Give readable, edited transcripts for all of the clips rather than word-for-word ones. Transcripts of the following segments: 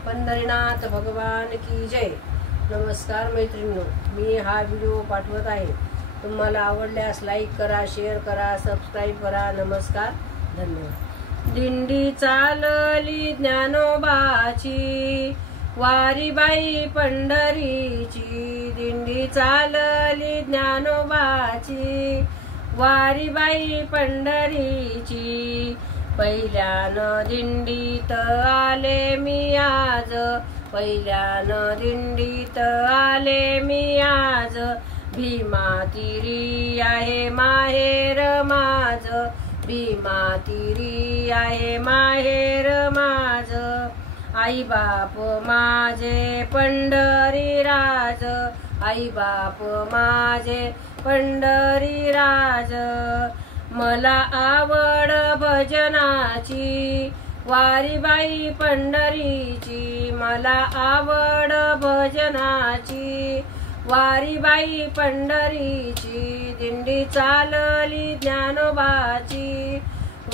पंढरीनाथ भगवान की जय। नमस्कार मैत्रिणींनो, मी हा व्हिडिओ पाठवत आहे। तुम्हाला आवडल्यास लाईक करा, शेअर करा, सबस्क्राईब करा। नमस्कार, धन्यवाद। दिंडी चालली ज्ञानोबाची, वारीबाई पंढरीची। दिंडी चालली ज्ञानोबाची, वारीबाई पंढरीची। पहिल्यानं दिंडीत आले मी आज, पहिल्यानं दिंडीत आले मी आज। भीमा तिरी आहे माहेर माझ, भीमा तिरी आहे माहेर माझ। आई बाप माझे पंढरी राज, आई बाप माझे पंढरी राज। मला आवड भजनाची, वारीबाई पंढरीची। मला आवड भजनाची, वारीबाई पंढरीची। दिंडी चालली ज्ञानोबाची,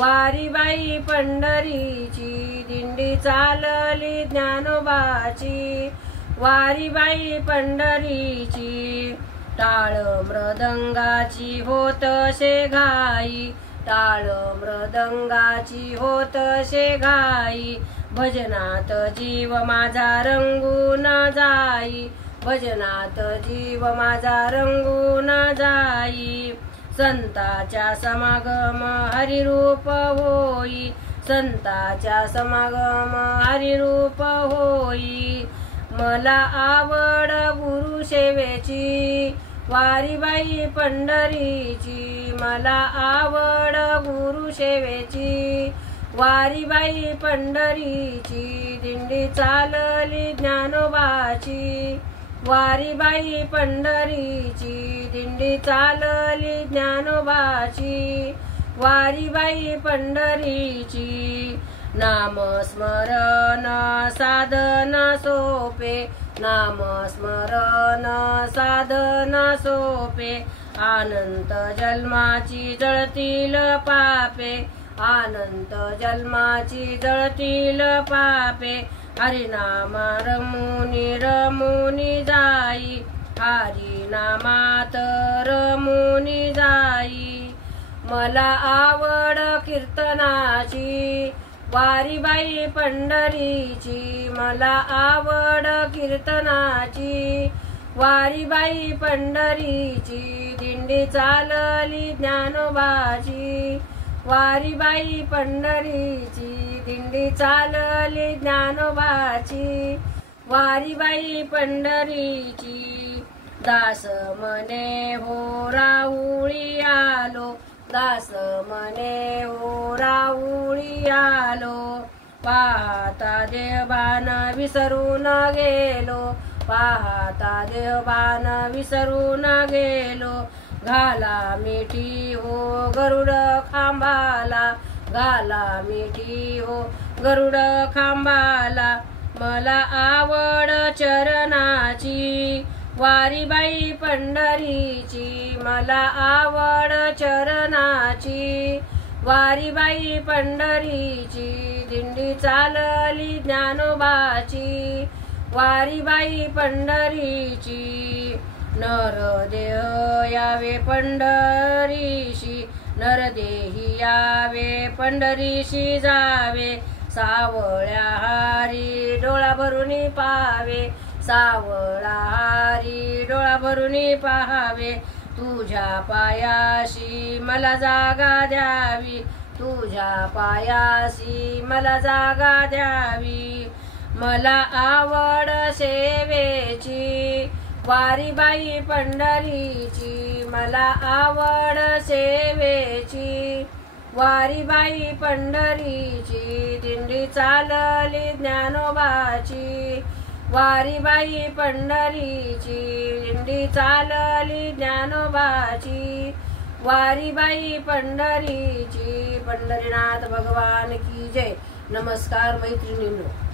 वारीबाई पंढरीची। दिंडी चालली ज्ञानोबाची, वारीबाई पंढरीची। टाळ मृदंगाची होतसे घाई, टाळ मृदंगाची होतसे घाई। भजनात जीव माझा रंगून जाई, भजनात जीव माझा रंगून जाई। संताच्या समागम हरिरूप होई, संताच्या समागम हरिरूप होई। मला आवड गुरुसेवेची, वारीबाई पंढरीची। मला आवड गुरुसेवेची, वारीबाई पंढरीची। दिंडी चालली ज्ञानोबाची, वारीबाई पंढरीची। दिंडी चालली ज्ञानोबाची, वारीबाई पंढरीची। नामस्मरण साधन सोपे, नामस्मरण साधन सोपे। अनंत जन्माची जळतील पापे, अनंत जन्माची जळतील पापे। हरिनाम रमुनी रमुनी जाई, हरिनामात रमुनी जाई। मला आवड कीर्तनाची, वारीबाई पंढरीची। मला आवड कीर्तनाची, वारीबाई पंढरीची। दिंडी चालली ज्ञानोबाची, वारीबाई पंढरीची। दिंडी चालली ज्ञानोबाची, वारीबाई पंढरीची। दास म्हणे हो राहुळी आलो, दास म्हणे हो राहुळी आलो। पाहता देवान विसरून गेलो, पाहता देवान विसरून गेलो। घाला मिठी हो गरुड खांबाला, घाला मिठी हो गरुड खांबाला। मला आवड चरणाची, वारीबाई पंढरीची। मला आवड चरणाची, वारीबाई पंढरीची। दिंडी चालली ज्ञानोबाची, वारीबाई पंढरीची। नरदेह यावे पंढरीशी, नरदेही यावे पंढरीशी जावे। सावळ्या हारी डोळा भरून पाहावे, सावळा हारी डोळा भरून पाहावे। तुझ्या पायाशी मला जागा द्यावी, तुझ्या पायाशी मला जागा द्यावी। मला आवड सेवेची, वारीबाई पंढरीची। मला आवड सेवेची, वारीबाई पंढरीची। दिंडी चालली ज्ञानोबाची, वारीबाई पंढरीची। दिंडी चालली ज्ञानोबाची, वारीबाई पंढरीची। पंढरीनाथ भगवान की जय। नमस्कार मैत्रिणींनो।